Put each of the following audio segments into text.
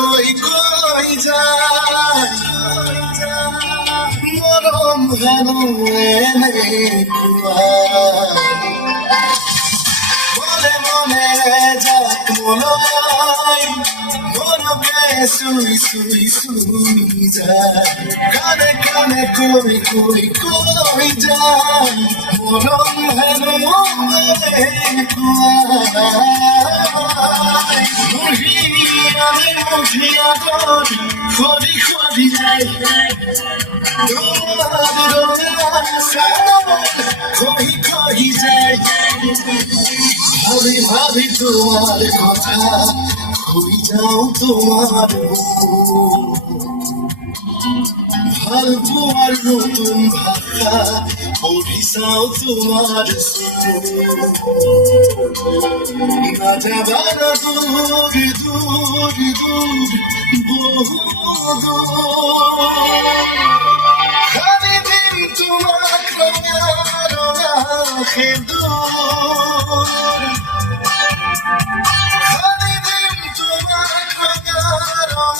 কই যায় মরম হেন এনে মনে মনে যাক মনাই মনকে শুই শুই শুই যায় কানে কানে কই যায় মরম হেন এনে খড়ি খড়ি যাই খড়ি খড়ি যাই ভাবি ভাবি তোমার কথা খুই যাও তোমার ফালতু আর নতুন ভাষা পড়ি যাও তোমার না যাবার দূর দূর দূর বহু খালি দিন তোমার রাখে দূর খালি দিন তোমার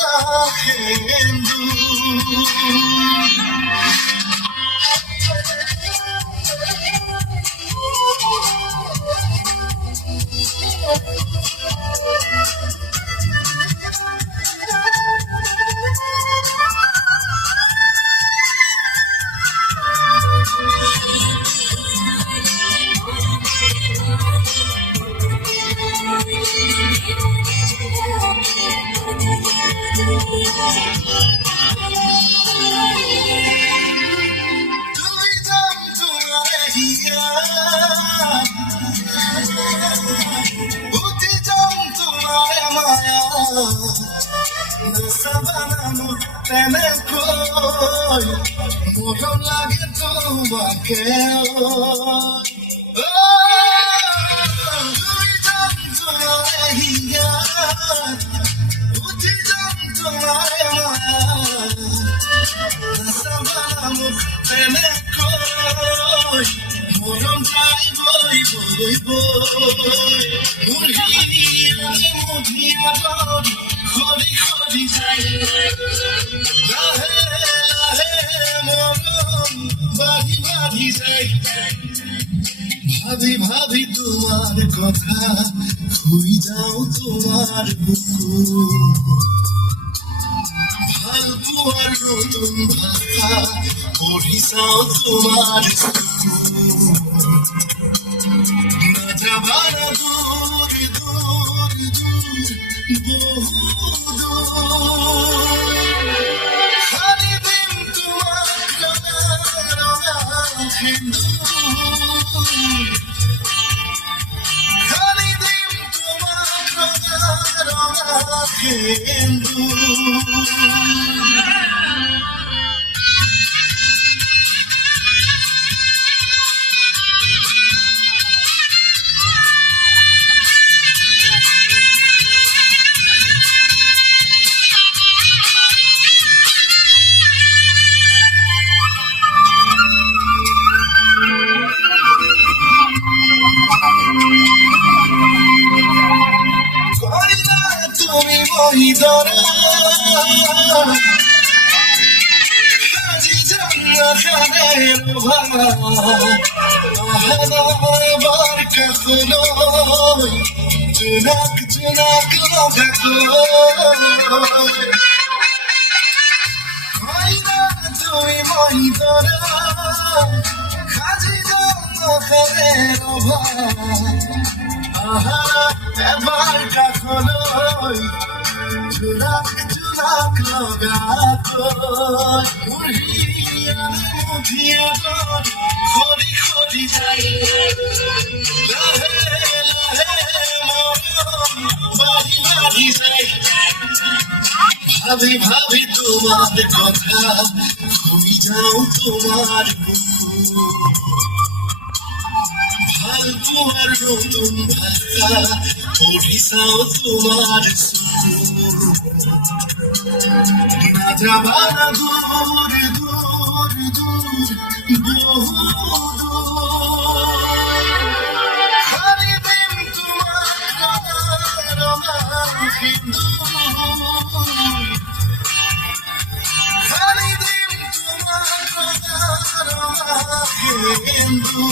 রাখে দূর মরম লাগে তোমাকে মরম যাই বই বই বই খড়ি খড়ি যাই লাহে লাহে মরম বাড়ি বাড়ি যাই ভাবি ভাবি তোমার কথা খুই যাও তোমার বুকু ফালতু আর নতুন ভাষা পড়ি যাও তোমার না যাবার দূর দূর দূর বহু দূর খালি দিন তোমার রাখে দূর খালি দিন তোমার রাখে দূর জুনাক জুনাক তুমি মই দরা খাজি জন্ম খেলে আহা এবার কাকলই জুনাক জুনাক লগাকৈ মুঠিয়া খৰি খৰি যায় লাহে লাহে মন বাঢ়ি বাঢ়ি যায় ভাবি ভাবি তোমার কথা ঘুমি যাও তোমার ভাল তোমার নতুন ভাষা পড়ি যাও তোমার না যাবা না দূর দূর দূর বহু হারিবেন তোমার রঙা হিন্দু হারিবেন তোমার রঙা হিন্দু